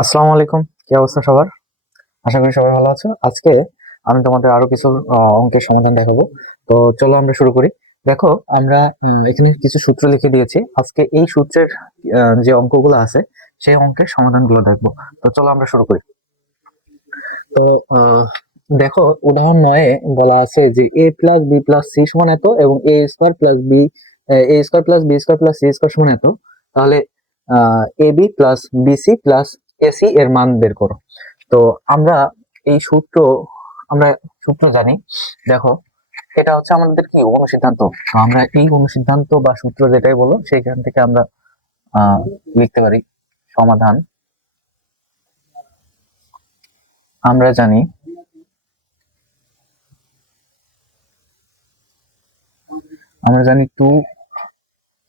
আসসালামু আলাইকুম। কি অবস্থা সবার? আশা করি সবাই ভালো আছো। আজকে আমি তোমাদের আরো কিছু অঙ্কের সমাধান দেখাবো। তো চলো আমরা শুরু করি। দেখো, আমরা এখানে কিছু সূত্র লিখে দিয়েছি। আজকে এই সূত্রের যে অঙ্কগুলো আছে সেই অঙ্কের সমাধানগুলো দেখবো। তো চলো আমরা শুরু করি। তো দেখো, উদাহরণ 9 বলা আছে যে a plus b plus c সমান এত এবং a square plus b a square plus b square plus c square সমান এত। তাহলে ab plus bc plus ac এর মান বের করো। তো আমরা এই সূত্র আমরা সূত্র জানি। দেখো, এটা হচ্ছে আমাদের কি অনুসিদ্ধান্ত। তো আমরা এই অনুসিদ্ধান্ত বা সূত্র যেটাই বলো সেইখান থেকে আমরা লিখতে পারি সমাধান। আমরা জানি টু,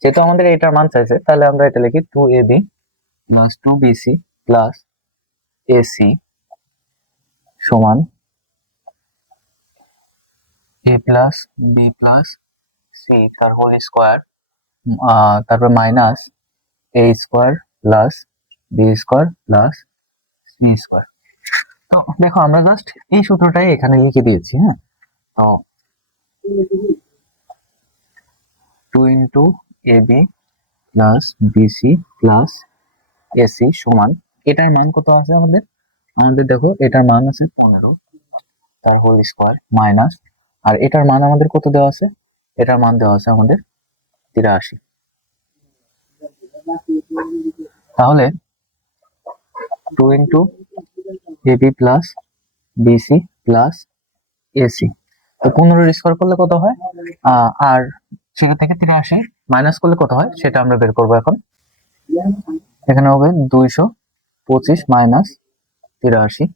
যেহেতু আমাদের এটার মান চাইছে তাহলে আমরা এটা লিখি 2ab plus 2bc plus ac সমান a plus b plus c তার হোল স্কোয়ার, তারপর minus a square plus b square plus c square. তো দেখো, আমরা জাস্ট এই সূত্রটাই এখানে লিখে দিয়েছি। হ্যাঁ, তো 2 into ab plus bc plus ac সমান, এটার মান কত আছে আমাদের? দেখো, এটার মান আছে 15 তার হোল স্কোয়ার মাইনাস, আর এটার মান আমাদের কত দেওয়া আছে? এটার মান দেওয়া আছে আমাদের 83। তাহলে 2 into ab plus BC plus AC, তো 15 স্কোয়ার করলে কত হয়? আর সেখান থেকে 83 মাইনাস করলে কত হয় সেটা আমরা বের করবো এখন। এখানে হবে 225 minus 83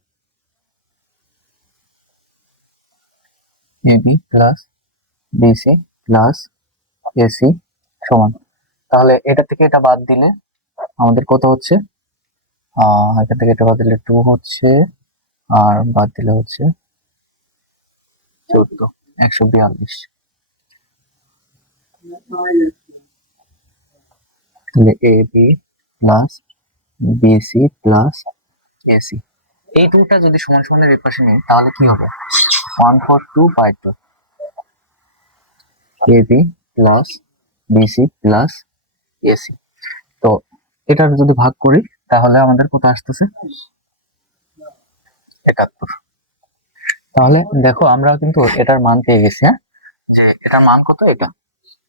ab plus BC plus ac সমান, তাহলে এটা থেকে এটা বাদ দিলে আমাদের কত হচ্ছে? এখান থেকে এটা বাদ দিলে 2 হচ্ছে, আর বাদ দিলে হচ্ছে 14, 142। তাহলে A B plus BC plus AC, এই টুটা যদি সমান সমানের এর পাশে নিই তাহলে কি হবে? 142/2 A B plus BC plus AC. তো এটার যদি ভাগ করি তাহলে আমাদের কত আসতেছে? 71। তাহলে দেখো, আমরা কিন্তু এটার মান পেয়ে গেছি। হ্যাঁ, যে এটার মান কত এটা,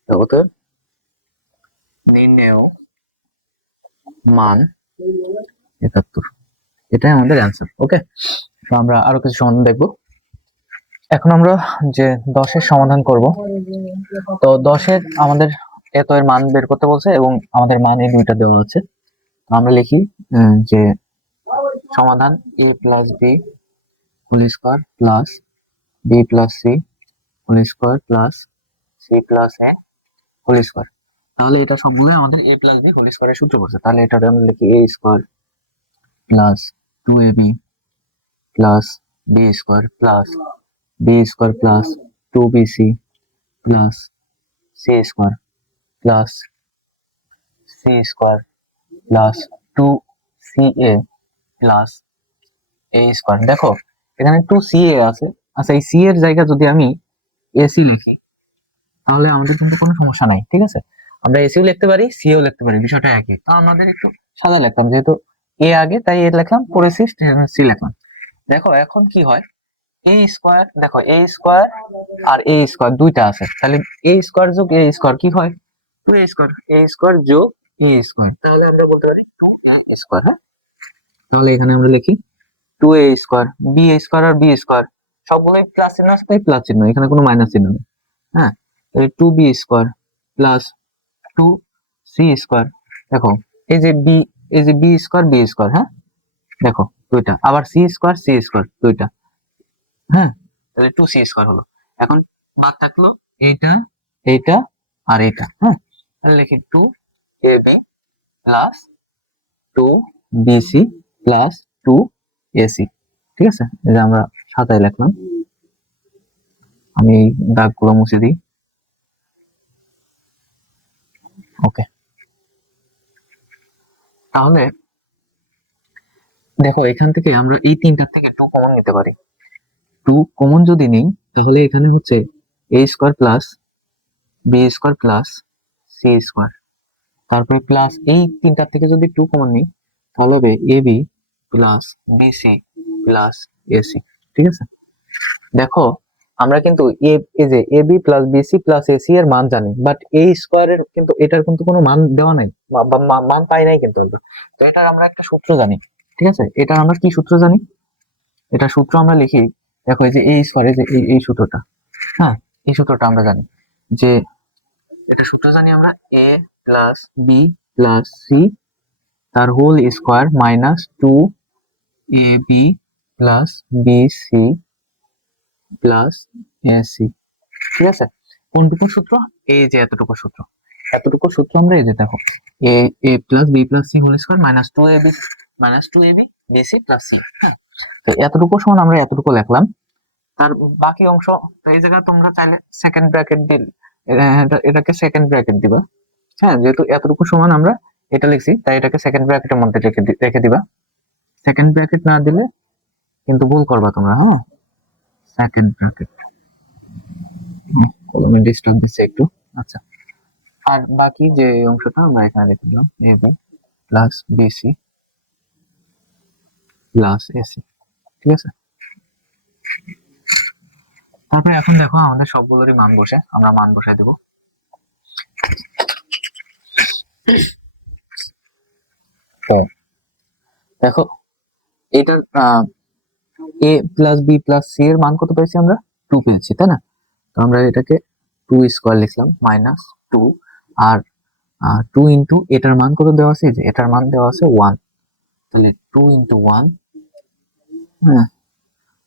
তো অতএব নির্ণেয় মান 71, এটাই আমাদের অ্যান্সার। ওকে, তো আমরা আরো কিছু সমাধান দেখবো। এখন আমরা যে 10-এর সমাধান করব। তো 10-এর আমাদের এত এর মান বের করতে বলছে এবং আমাদের মান এই দুইটা দেওয়া আছে। তো আমরা লিখি যে সমাধান a plus b whole square plus B plus c whole square plus c plus a whole square. তাহলে এটা সবগুলো আমাদের a প্লাস বি হোল স্কোয়ারের সূত্র পড়ছে। তাহলে এটা আমরা লিখি a square plus 2ab plus B square plus B square plus 2bc plus C square plus C square plus 2ca plus a square. দেখো, এখানে 2ca আছে। আচ্ছা, এই সি এর জায়গা যদি আমি এসি লিখি তাহলে আমাদের কিন্তু কোনো সমস্যা নাই। ঠিক আছে, আমরা এসিও লিখতে পারি সিও লিখতে পারি, বিষয়টা একই। তো আমাদের একটু সাদা লিখতাম, যেহেতু এ আগে তাই এ লিখলাম, পরে সি লিখলাম। দেখো এখন কি হয়, এ স্কোয়ার, দেখো এ স্কোয়ার আর এ স্কোয়ার দুইটা আছে, তাহলে এ স্কোয়ার যোগ এ স্কোয়ার কি হয়? 2a square. এ স্কোয়ার যোগ এ স্কোয়ার, তাহলে আমরা বলতে পারি 2a স্কোয়ার। হ্যাঁ, তাহলে এখানে আমরা লিখি 2a স্কোয়ার, বি স্কোয়ার আর বি স্কোয়ার সবগুলোই প্লাস চিহ্ন আছে তাই প্লাস চিহ্ন, এখানে কোনো মাইনাস চিহ্ন নেই। হ্যাঁ, তাহলে 2b square plus 2c square. দেখো, এই যে বি, এই যে বি স্কোয়ার বি স্কোয়ার। হ্যাঁ, দেখো দুইটা, আবার সি স্কোয়ার দুইটা। হ্যাঁ, তাহলে 2c স্কোয়ার হলো। এখন বাদ থাকলো এইটা, এইটা আর এইটা। হ্যাঁ, তাহলে লিখি 2ab plus 2bc plus 2ac। ঠিক আছে, এই যে আমরা সাদায় লিখলাম, আমি এই দাগগুলো মুছে দিই। ওকে, তাহলে দেখো এখান থেকে আমরা এই তিনটার থেকে 2 কমন নিতে পারি। 2 কমন যদি নেই তাহলে এখানে হচ্ছে a square plus B square plus C square, তারপরে প্লাস এই তিনটার থেকে যদি 2 কমন নিই তাহলে হবে A B plus BC plus AC. ঠিক আছে, দেখো আমরা কিন্তু এই যে A B plus BC plus AC এর মান জানি, বাট এ স্কোয়ারের কিন্তু এটার কিন্তু কোনো মান দেওয়া নাই বা মান পাই নাই কিন্তু। তো এটার আমরা একটা সূত্র জানি। ঠিক আছে, এটা আমরা কি সূত্র জানি, এটা সূত্র আমরা লিখি। দেখো এই যে এ স্কোয়ারে যে এই সূত্রটা, হ্যাঁ এই সূত্রটা আমরা জানি যে এটা সূত্র জানি আমরা a plus B plus C তার whole square minus 2ab plus bc plus ac। ঠিক আছে, কোনটুকু সূত্র, এই যে এতটুকু সূত্র, এতটুকু সূত্র আমরা এই যে দেখো a plus B plus c whole square minus two a b bc plus c. হ্যাঁ, তো এতটুকু সমান আমরা এতটুকু লিখলাম। তার বাকি অংশ, তো এই জায়গায় তোমরা চাইলে সেকেন্ড ব্র্যাকেট দিল, এটাকে সেকেন্ড ব্র্যাকেট দিবা। হ্যাঁ, যেহেতু এতটুকু সমান আমরা এটা লিখছি তাই এটাকে সেকেন্ড ব্র্যাকেটের মধ্যে রেখে দিবা। সেকেন্ড ব্র্যাকেট না দিলে কিন্তু ভুল করবা তোমরা। হ্যাঁ, সেকেন্ড ব্র্যাকেট, কলমে ডিস্টার্ব দিচ্ছে একটু। আচ্ছা, আর বাকি যে অংশটা আমরা এখানে লিখে দিলাম A B plus BC plus AC. ঠিক আছে, তারপরে এখন দেখো আমাদের সবগুলোরই মান বসে, আমরা মান বসাই দেবো। তো দেখো এটার এ প্লাস বি প্লাস সি এর মান কত পেয়েছি আমরা, 2 পেয়েছি তাই না। তো আমরা এটাকে 2 স্কোয়ার লিখলাম মাইনাস 2, আর 2 ইন্টু এটার মান কত দেওয়া আছে, যে এটার মান দেওয়া আছে 1, তাহলে 2 ইন্টু 1। হ্যাঁ,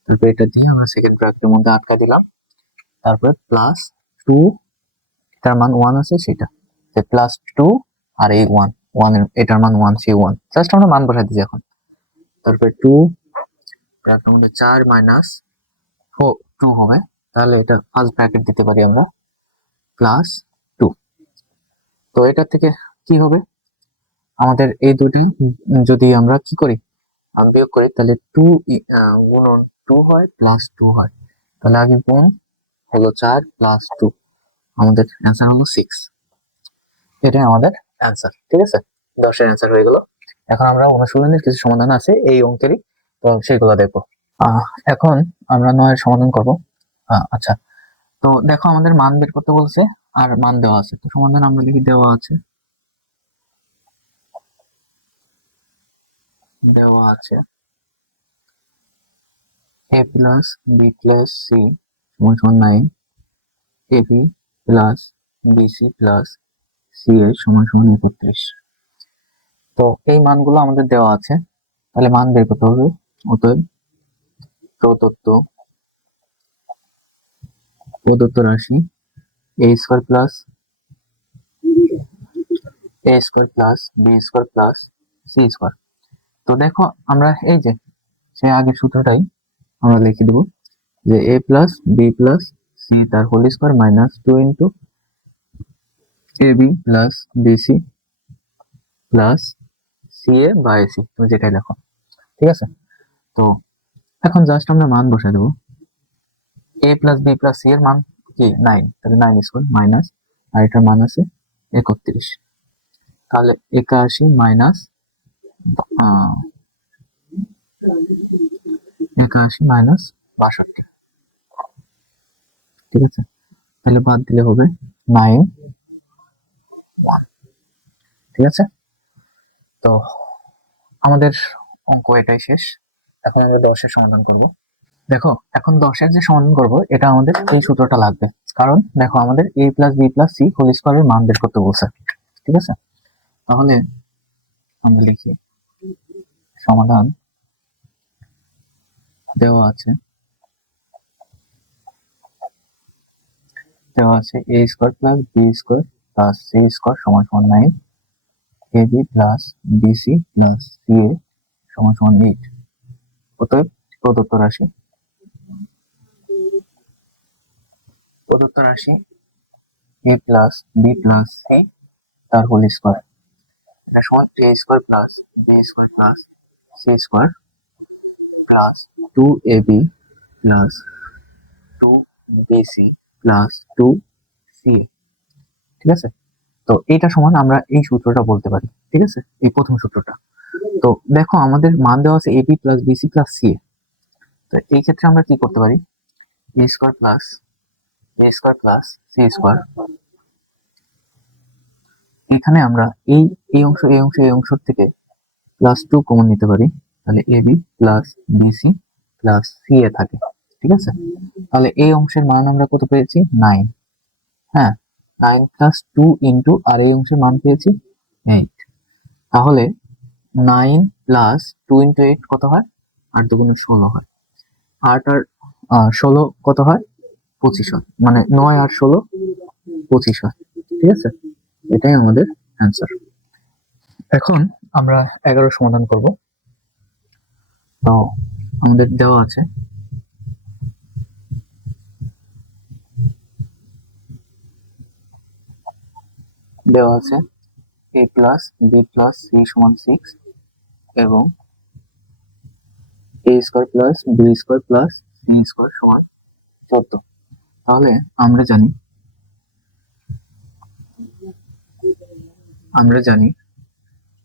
তারপর এটা দিয়ে আমরা সেকেন্ড ব্র্যাকেটের মধ্যে আটকা দিলাম, তারপরে প্লাস 2, এটার মান 1 আছে সেটা, প্লাস 2 আর এই 1, এটার মান 1, সেই 1 জাস্ট আমরা মান বসাই দিচ্ছি এখন। তারপরে 2 ব্র্যাকেটের মধ্যে 4 মাইনাস 2 হবে, তাহলে এটা ফার্স্ট ব্র্যাকেট দিতে পারি আমরা প্লাস 2। তো এটা থেকে কি হবে, আমাদের এই দুটি যদি আমরা কি করি বিয়োগ করি তাহলে 2 গুণন 2 হয় প্লাস 2 হয়, তাহলে আগে গুণ হলো 4 প্লাস 2, আমাদের অ্যান্সার হলো 6। এটাই আমাদের অ্যান্সার। ঠিক আছে, 10-এর অ্যান্সার হয়ে গেল। এখন আমরা অনুশীলনের কিছু সমাধান আছে এই অঙ্কেরই, তো সেগুলো দেখবো। এখন আমরা 9-এর সমাধান করব। আচ্ছা, তো দেখো আমাদের মান বের করতে বলছে আর মান দেওয়া আছে, তো সমাধান আমরা লিখি দেওয়া আছে a plus B plus c সমান সমান 9, ab plus BC plus c এর সমান সমান 31। তো এই মানগুলো আমাদের দেওয়া আছে, তাহলে মান বের করতে হবে। অতএব প্রদত্ত প্রদত্ত রাশি a square plus B square plus C square. তো দেখো আমরা এই যে সেই আগের সূত্রটাই আমরা লিখে দেবো যে a plus B plus C তার whole square minus 2 into A B plus BC plus C A বা এসি, তুমি যেটাই লেখো। ঠিক আছে, তো এখন জাস্ট আমরা মান বসাই দেবো। এ প্লাস বি প্লাস সি এর মান কি 9, তাহলে 9 স্কোয়ার মাইনাস, আর এটার মান আছে 31, তাহলে 81 মাইনাস 62। ঠিক আছে, তাহলে বাদ দিলে হবে 9, 1। ঠিক আছে, তো আমাদের অঙ্ক এটাই শেষ। এখন আমরা 10-এর সমাধান করব। দেখো এখন 10-এর যে সমাধান করব এটা আমাদের এই সূত্রটা লাগবে, কারণ দেখো আমাদের a plus B plus c whole স্কোয়ারের মান বের করতে বলছে। ঠিক আছে, তাহলে আমরা লিখি সমাধান দেওয়া আছে a square plus B square plus C square সমান সমান 9, A B plus BC plus C A সমান সমান 8। অতএব প্রদত্ত রাশি a plus B plus C তার হোল স্কোয়ার, এটা সমান a square plus B square plus C square plus 2ab plus 2bc plus 2ca, ঠিক আছে। তো এটা সমান আমরা এই সূত্রটা বলতে পারি, ঠিক আছে, এই প্রথম সূত্রটা। তো দেখো আমাদের মান দেওয়া আছে ab plus bc plus ca। তো এই ক্ষেত্রে আমরা কি করতে পারি, a square plus b square plus c square, এখানে আমরা এই অংশ থেকে প্লাস 2 কমন নিতে পারি, তাহলে ab plus bc plus ca থাকে, ঠিক আছে। তাহলে এই অংশের মান আমরা কত পেয়েছি, 9। হ্যাঁ, 9 প্লাস 2 ইন্টু, আর এই অংশের মান পেয়েছি 8। তাহলে 9 প্লাস 2 ইন্টু 8 কত হয়, 8 দুগুণে 16 হয়। 8 আর 16 কত হয়, 25 হয়। মানে 9 আর 16 25 হয়, ঠিক আছে। এটাই আমাদের অ্যান্সার। এখন আমরা 11 সমাধান করব। তো আমাদের দেওয়া আছে a plus b plus c সমান 6 এবং a square plus b square plus c square সমান 14। তাহলে আমরা জানি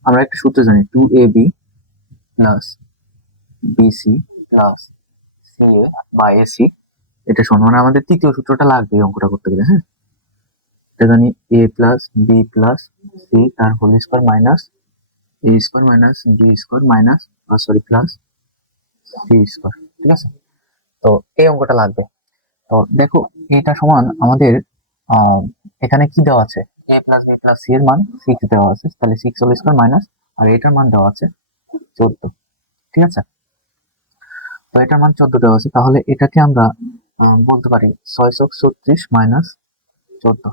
আমরা একটা সূত্র জানি, 2ab plus bc plus ca বা ac, এটা সমান, মানে আমাদের তৃতীয় সূত্রটা লাগবে এই অঙ্কটা করতে গেলে। হ্যাঁ, এটা জানি a plus b plus c তার whole square minus a square minus b square minus plus c square, ঠিক আছে। তো এই অঙ্কটা লাগবে। তো দেখো এটা সমান আমাদের এখানে কি দেওয়া আছে, a plus b plus c এর মান 6 দেওয়া আছে, তাহলে 6 হোল স্কোয়ার মাইনাস, আর এটার মান দেওয়া আছে 14, ঠিক আছে। তো এটার মান 14 দেওয়া আছে, তাহলে এটাকে আমরা বলতে পারি 636 মাইনাস 14।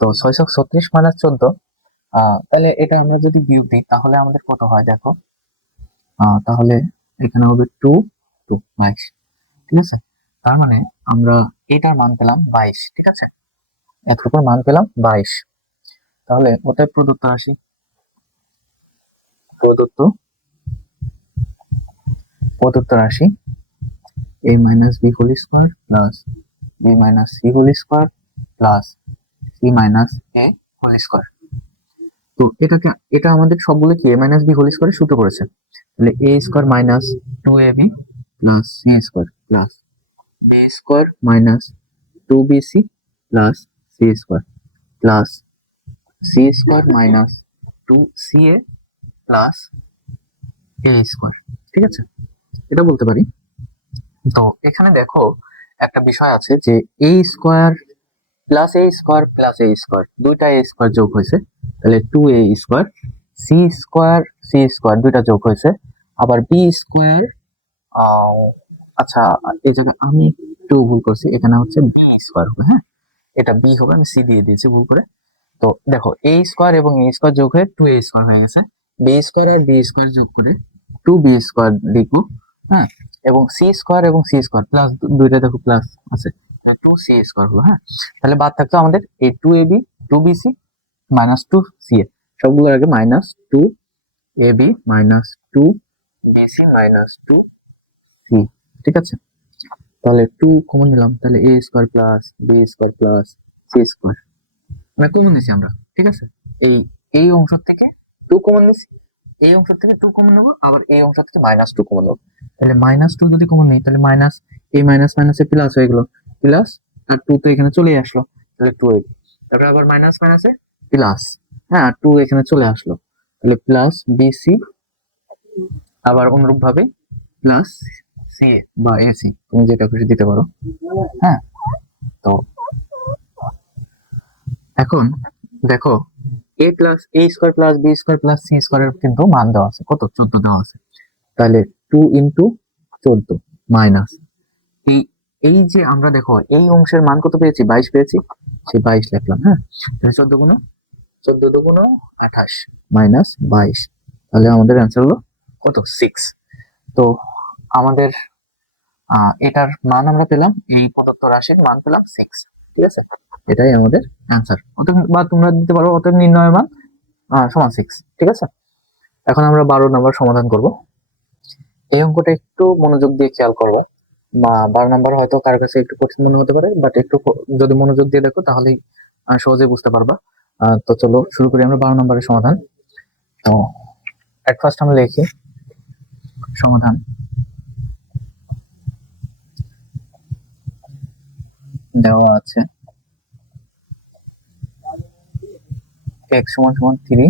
তো 636 মাইনাস 14, তাহলে এটা আমরা যদি বিয়োগ দিই তাহলে আমাদের কত হয় দেখো, তাহলে এখানে হবে 2 22, ঠিক আছে। তার মানে আমরা এটার মান পেলাম 22, ঠিক আছে, এতটুকুর মান পেলাম 22। তাহলে অতএব প্রদত্ত রাশি a minus b whole square plus b minus c whole square plus c minus a whole square. তো এটা আমাদের সবগুলো কি a মাইনাস b হোল স্কোয়ারের সূত্র করেছে, তাহলে a square minus 2ab plus c square plus b square minus 2bc plus c square plus c square minus 2ca plus a square, ঠিক আছে, এটা বলতে পারি। তো এখানে দেখো একটা বিষয় আছে যে a square plus a square plus a square, দুইটা a স্কোয়ার যোগ হয়েছে, তাহলে 2a স্কোয়ার, c স্কোয়ার দুইটা যোগ হয়েছে, আবার b স্কোয়ার, আচ্ছা এই জায়গায় আমি একটু ভুল করছি, এখানে হচ্ছে b স্কোয়ার হবে। হ্যাঁ, এটা b হবে, আমি c দিয়ে দিয়েছি ভুল করে। তো দেখো a স্কোয়ার এবং a স্কোয়ার যোগ হয়ে 2a স্কোয়ার হয়ে গেছে, b স্কোয়ার আর b স্কোয়ার যোগ করে 2b স্কোয়ার লিখবো। হ্যাঁ, এবং c স্কোয়ার এবং c স্কোয়ার প্লাস, দুইটা দেখো প্লাস আছে, 2c স্কোয়ার হলো। হ্যাঁ, তাহলে বাদ থাকতো আমাদের এই 2ab 2bc মাইনাস 2ca, সবগুলোর আগে minus 2ab minus 2bc minus 2c, ঠিক আছে। তাহলে 2 কমন নিলাম, তাহলে a square plus b square plus c square, মানে কমন নিছি আমরা, ঠিক আছে। এই এই অংশ থেকে 2 কমন নিছি, এই অংশ থেকে 2 কমন নেবো, আবার এই অংশ থেকে মাইনাস 2 কমন নেবো। তাহলে মাইনাস 2 যদি কমন নেই, তাহলে মাইনাস, এই মাইনাস মাইনাসে প্লাস হয়ে গেল, প্লাস, আর 2 তো এখানে চলে আসলো, তাহলে 2ab, তারপরে আবার মাইনাস মাইনাসে প্লাস, হ্যাঁ, আর 2 এখানে চলে আসলো, তাহলে প্লাস bc, আবার অনুরূপ ভাবে প্লাস ca বা ac, তুমি যেটা খুশি দিতে পারো। হ্যাঁ, তো এখন দেখো a plus a square plus b square plus c স্কোয়ারের কিন্তু মান দেওয়া আছে, কত, 14 দেওয়া আছে। তাহলে 2 ইন্টু 14 মাইনাস এই, এই যে আমরা দেখো এই অংশের মান কত পেয়েছি, 22 পেয়েছি, সেই 22 লিখলাম। হ্যাঁ, তাহলে 14 দুগুণ 28 মাইনাস 22, তাহলে আমাদের অ্যান্সার হলো কত, 6। তো আমাদের এটার মান আমরা পেলাম, এই প্রদত্ত রাশির মান পেলাম 6, ঠিক আছে, এটাই আমাদের অ্যান্সার। বা তোমরা দিতে পারো অতএব নির্ণয় মান সমান 6, ঠিক আছে। এখন আমরা 12 নম্বর সমাধান করব। এই অঙ্কটা একটু মনোযোগ দিয়ে খেয়াল করবো, বা 12 নম্বর হয়তো কারোর কাছে একটু কঠিন মনে হতে পারে, বাট একটু যদি মনোযোগ দিয়ে দেখো তাহলেই সহজে বুঝতে পারবা। তো চলো শুরু করি আমরা 12 নম্বরের সমাধান। তো এট ফার্স্ট আমরা লিখি সমাধান। দেওয়া আছে x সমান সমান 3,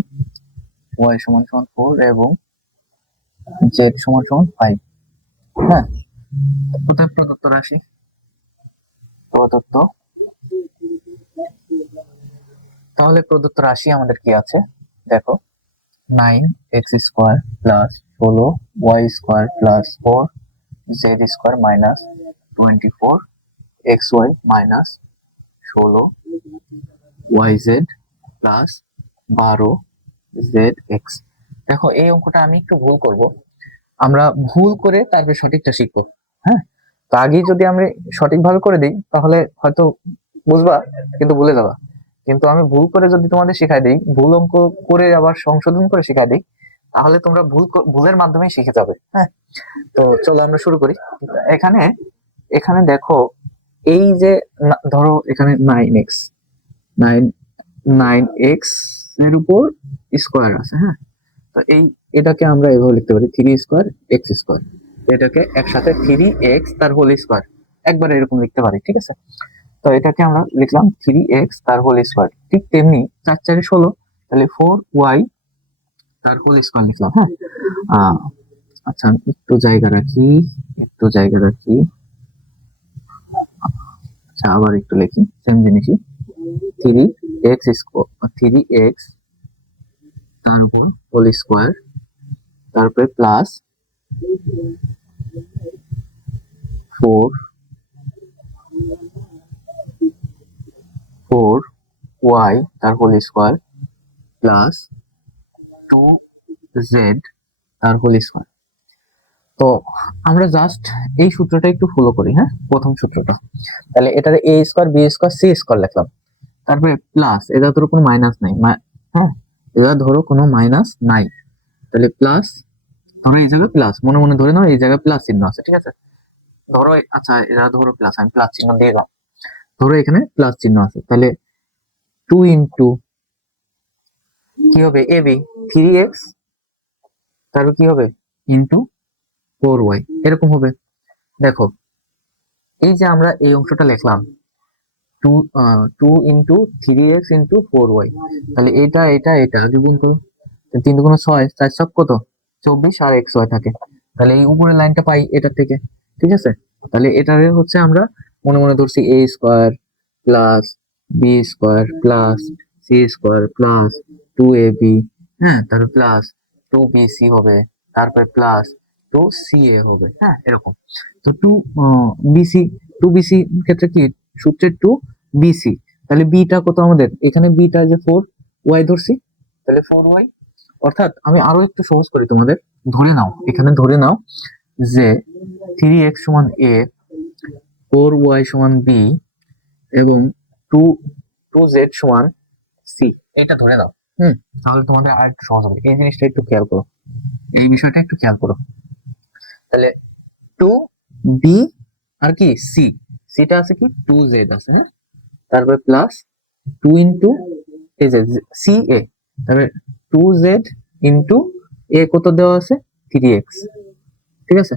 y সমান সমান 4 এবং z সমান সমান 5। হ্যাঁ, কোথায় প্রদত্ত রাশি, প্রদত্ত, তাহলে প্রদত্ত রাশি আমাদের কি আছে দেখো, 9x square plus 16y square plus 4z square minus 24xy minus 16yz plus 12zx। দেখো এই অঙ্কটা আমি একটু ভুল করব, আমরা ভুল করে তারপরে সঠিকটা শিখবো। হ্যাঁ, তো আগেই যদি আমরা সঠিকভাবে করে দিই তাহলে হয়তো বুঝবা কিন্তু ভুলে যাবা, কিন্তু আমি ভুল করে যদি তোমাদের শেখাই দিই, ভুল অঙ্ক করে আবার সংশোধন করে শেখাই দিই, তাহলে তোমরা ভুলের মাধ্যমে শিখে যাবে। হ্যাঁ, তো চলো আমরা শুরু করি। এখানে এখানে দেখো, এই যে ধরো এখানে 9x, 9x এর উপর স্কোয়ার আছে। হ্যাঁ, তো এটাকে আমরা এভাবে লিখতে পারি 3 স্কোয়ার এক্স স্কোয়ার, এটাকে একসাথে 3x তার হোল স্কোয়ার একবার এরকম লিখতে পারি। ঠিক আছে, তো এটাকে আমরা লিখলাম 3x তার হোল স্কোয়ার। ঠিক তেমনি 4 4 16, তাহলে 4y তার হোল স্কোয়ার লিখলাম। হ্যাঁ, আচ্ছা আমি একটু জায়গা রাখি, একটু জায়গা রাখি। আচ্ছা আবার একটু লিখি সেম জিনিসই, 3x স্কোয়ার, 3x তার উপর হোল স্কোয়ার, তারপরে প্লাস 4y তার হোল স্কোয়ার প্লাস 2z তার হোল স্কোয়ার। তো আমরা জাস্ট এই সূত্রটা একটু ফলো করি। হ্যাঁ, প্রথম সূত্রটা, তাহলে এটারে a square b square c square লিখলাম, তারপরে প্লাস, এটা ধরো কোনো মাইনাস নাই। হ্যাঁ, এবার ধরো কোনো মাইনাস নাই, তাহলে প্লাস, ধরো এই জায়গায় প্লাস, মনে মনে ধরে নাও এই জায়গায় প্লাস চিহ্ন আছে। ঠিক আছে, ধরো আচ্ছা এটা ধরো প্লাস, আমি প্লাস চিহ্ন দিয়ে দাও, ধরো এখানে প্লাস চিহ্ন আছে, তাহলে 2 ইন্টু কি হবে এ বি 3x, তারপর কি হবে ইন্টু 4y, এরকম হবে। দেখো এই যে আমরা এই অংশটা লিখলাম 2 ইন্টু 3x ইন্টু 4y, তাহলে এটা এটা এটা আগে গুণ করো, 3 দুগুণ 6, 4 ছক কত 24 আর xy থাকে, তাহলে এই উপরের লাইনটা পাই এটা থেকে। ঠিক আছে, তাহলে এটারে হচ্ছে আমরা মনে মনে ধরছি a square plus B square plus C square plus 2ab, হ্যাঁ, তারপর প্লাস 2bc হবে, তারপরে প্লাস 2ca হবে। হ্যাঁ, এরকম। তো 2bc, 2bc ক্ষেত্রে কি সূত্রের 2bc, তাহলে বিটা কত আমাদের এখানে, বিটা যে 4y ধরছি, তাহলে 4y, অর্থাৎ আমি আরো একটু সহজ করি তোমাদের, ধরে নাও এখানে ধরে নাও যে 3x সমান a, 4y সমান b এবং 2z সমান c, এটা ধরে নাও। তাহলে তোমাদের আর একটু সহজ হবে। এই জিনিসটা একটু খেয়াল করো, এই বিষয়টা একটু খেয়াল করো। তাহলে 2b আর কি c, সিটা আছে কি 2z আছে। হ্যাঁ, তারপরে প্লাস 2 ইন্টু এই যে সি এ, তারপরে 2z ইন্টু এ কত দেওয়া আছে 3x। ঠিক আছে,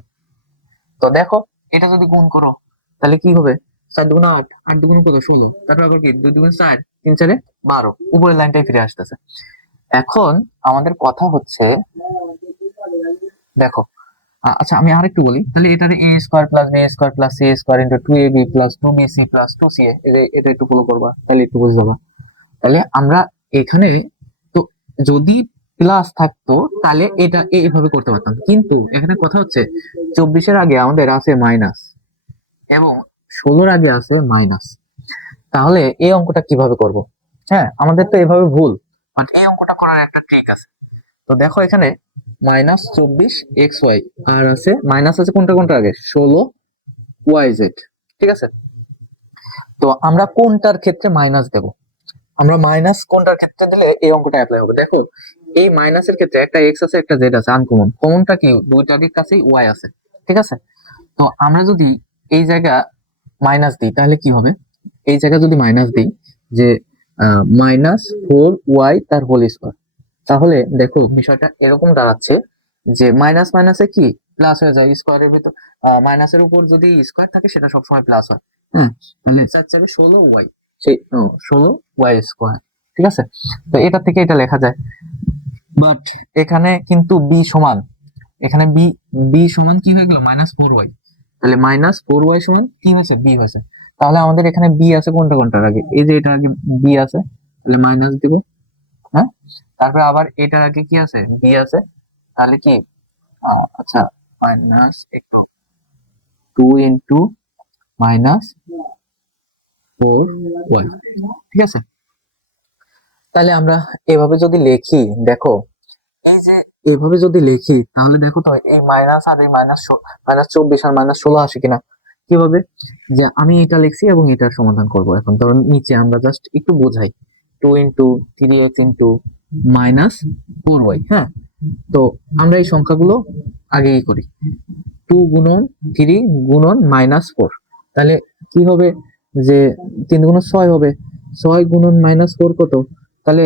তো দেখো এটা যদি গুণ করো তাহলে কি হবে, 4 দুগুণ 8, 8 দুগুণ কত 16, তারপর আবার কি 2 দুগুণ 4, 3 4 12, উপরের লাইনটাই ফিরে আসতেছে। এখন আমাদের কথা হচ্ছে দেখো, আচ্ছা আমি আরেকটু বলি, তাহলে এটার a square plus B square plus C square into 2ab plus 2bc plus 2ca, এটা একটু ফলো করবা তাহলে একটু বুঝে যাবো। তাহলে আমরা এখানে, তো যদি প্লাস থাকতো তাহলে এটা এভাবে করতে পারতাম, কিন্তু এখানে কথা হচ্ছে 24-এর আগে আমাদের আছে মাইনাস এবং 16-র আগে আছে মাইনাস, তাহলে এই অঙ্কটা কিভাবে করব? হ্যাঁ, আমাদের তো এভাবে ভুল, বাট এই অঙ্কটা করার একটা ট্রিক আছে। তো দেখো এখানে -24xy, আর আছে মাইনাস আছে কোনটা কোনটা আগে 16yz। ঠিক আছে, তো আমরা কোনটার ক্ষেত্রে মাইনাস দেব, আমরা মাইনাস কোনটার ক্ষেত্রে দিলে এই অঙ্কটা অ্যাপ্লাই হবে। দেখো এই মাইনাসের ক্ষেত্রে একটা এক্স আছে একটা জেড আছে আনকমন, কমনটা কি দুইটারই কাছেই ওয়াই আছে, ঠিক আছে। তো আমরা যদি এই জায়গা মাইনাস দিই তাহলে কি হবে, এই জায়গা যদি মাইনাস দিই যে -4y তার হোল স্কয়ার, তাহলে দেখো বিষয়টা এরকম দাঁড়াচ্ছে যে মাইনাস মাইনাসে কি প্লাস হয়ে যায়, স্কোয়ারের ভিতর মাইনাসের উপর যদি স্কোয়ার থাকে সেটা সবসময় প্লাস হয়। হ্যাঁ, তাহলে চাচ্ছে 16y, সেই 16y স্কোয়ার, ঠিক আছে। তো এটা থেকে এটা লেখা যায়, বাট এখানে কিন্তু বি সমান, এখানে বি বি সমান কি হয়ে গেল -4y, তাহলে -4y সমান কি হয়েছে, বি হয়েছে। তাহলে আমাদের এখানে বি আছে কোনটা কোনটার আগে, এই যে এটা আগে বি আছে, তাহলে মাইনাস দিব। হ্যাঁ, তারপরে আবার এটার আগে কি আছে, বি আছে, তাহলে কি আচ্ছা মাইনাস একটু 2 ইন্টু -4y, ঠিক আছে। তাহলে আমরা এভাবে যদি লিখি, দেখো এই যে এভাবে যদি লিখি তাহলে দেখো তো এই মাইনাস আর এই -24 আর -16 আসে কিনা, কিভাবে, যে আমি এটা লিখছি এবং এটার সমাধান করব। এখন ধরুন নিচে আমরা জাস্ট একটু বোঝাই, 2 ইন্টু 3x ইন্টু -4y। হ্যাঁ, তো আমরা এই সংখ্যাগুলো আগেই করি, 2 গুণন 3 গুণন -4, তাহলে কি হবে যে 3 গুণন 6 হবে, 6 গুণন -4 কত, তাহলে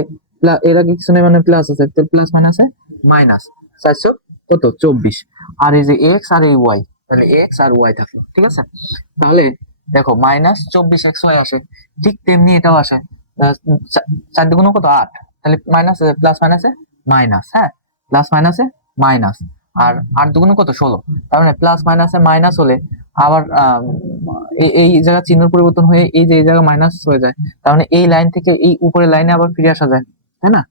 এর আগে কিছু নেই মানে প্লাস আছে, প্লাস মাইনাসে মাইনাস 400 কত 24, আর এই যে এক্স আর এই ওয়াই, তাহলে এক্স আর ওয়াই থাকলো, ঠিক আছে। তাহলে দেখো -24xy আসে, ঠিক তেমনি এটাও আসে, 4 দুগুণ কত 8, তাহলে মাইনাস প্লাস মাইনাসে মাইনাস, হ্যাঁ প্লাস মাইনাসে মাইনাস, আর 8 দুগুণ কত 16, তার মানে প্লাস মাইনাসে মাইনাস হলে আবার এই জায়গা চিহ্ন পরিবর্তন হয়ে এই যে এই জায়গা মাইনাস হয়ে যায়, তার মানে এই লাইন থেকে এই উপরের লাইনে আবার ফিরে আসা যায়, তাই না,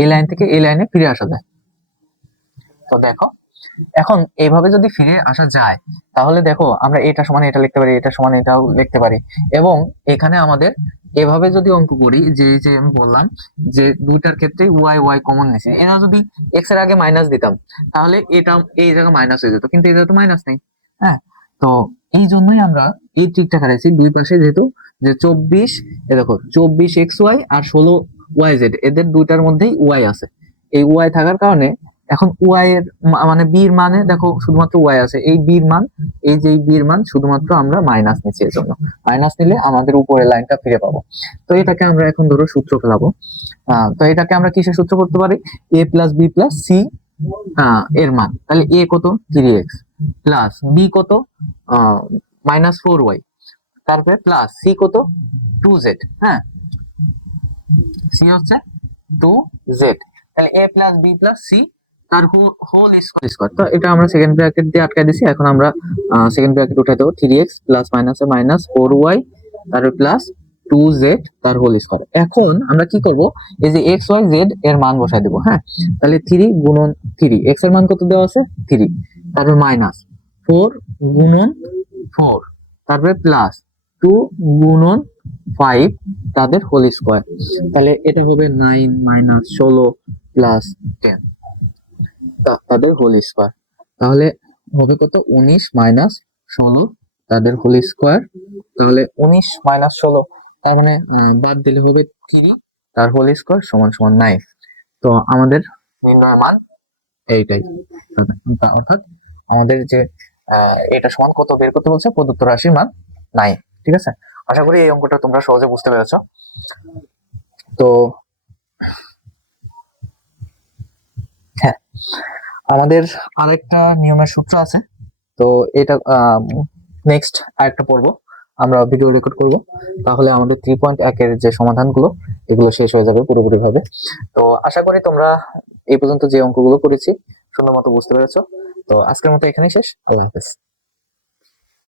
এই লাইন থেকে এই লাইনে ফিরে আসা যায়। তো দেখো এখন এইভাবে যদি ফিরে আসা যায় তাহলে দেখো আমরা এটা সমান এটা লিখতে পারি, এটা সমান এটাও লিখতে পারি, এবং এখানে আমাদের এভাবে যদি অঙ্ক করি, যে যে আমি বললাম যে দুইটার ক্ষেত্রে ওয়াই ওয়াই কমন নিছে, এরা যদি এক্স এর আগে মাইনাস দিতাম তাহলে এটা এই জায়গা মাইনাস হয়ে যেত, কিন্তু এই জায়গা তো মাইনাস নেই। হ্যাঁ, তো এই জন্যই আমরা এই ট্রিকটা খাটাইছি, দুই পাশে যেহেতু যে 24, এ দেখো 24xy আর 16yz, এদের দুইটার মধ্যেই ওয়াই আছে, এই ওয়াই থাকার কারণে এখন ওয়াই এর মানে বি এর মানে দেখো শুধুমাত্র ওয়াই আছে, এই বি এর মান, এই যে বি এর মান শুধুমাত্র আমরা মাইনাস নিচ্ছি, এর জন্য মাইনাস নিলে আমাদের উপরের লাইনটা ফিরে পাবো। তো এটাকে আমরা এখন ধরো সূত্র ফেলাবো, তো এটাকে আমরা কিসের সূত্র করতে পারি, a plus B plus c এর মান, তাহলে a কত 3x প্লাস বি কত -4y, তারপরে প্লাস সি কত 2z, হ্যাঁ সি হচ্ছে 2z, তাহলে a plus B plus C তার হোল স্কয়ার। তো এটা আমরা সেকেন্ড ব্র্যাকেট দিয়ে আটকাই দিছি, এখন আমরা সেকেন্ড ব্র্যাকেট উঠাই দেবো, 3x প্লাস মাইনাসে -4y তারপর প্লাস 2z তার হোল স্কয়ার। এখন আমরা কি করব, এই যে x y z এর মান বসাই দেবো। হ্যাঁ, তাহলে 3 গুণন 3, x এর মান কত দেওয়া আছে 3, তারপর মাইনাস 4 গুণন 4, তারপরে প্লাস 2 গুণন 5 তাদের হোল স্কয়ার, তাহলে এটা হবে 9 -16 প্লাস 10 তাদের হোল স্কয়ার, তাহলে হবে কত 19 -16 তাদের হোল স্কয়ার, তাহলে 19 -16, তার মানে বাদ দিলে হবে 3 তার হোল স্কয়ার সমান সমান 9। তো আমাদের নির্ণয় মান এইটাই, অর্থাৎ আমাদের যে এটা সমান কত বের করতে বলছে, প্রদত্ত রাশির মান 9, ঠিক আছে। আশা করি এই অঙ্কটা তোমরা সহজে বুঝতে পেরেছো। তো হ্যাঁ, আমাদের আরেকটা নিয়মের সূত্র আছে, তো এটা নেক্সট আরেকটা পড়বো, আমরা ভিডিও রেকর্ড করব, তাহলে আমাদের 3.1 এর যে সমাধানগুলো এগুলো শেষ হয়ে যাবে পুরোপুরি ভাবে। তো আশা করি তোমরা এই পর্যন্ত যে অঙ্কগুলো করেছি সুন্দর মতো বুঝতে পেরেছো। তো আজকের মতো এখানেই শেষ, আল্লাহ হাফেজ।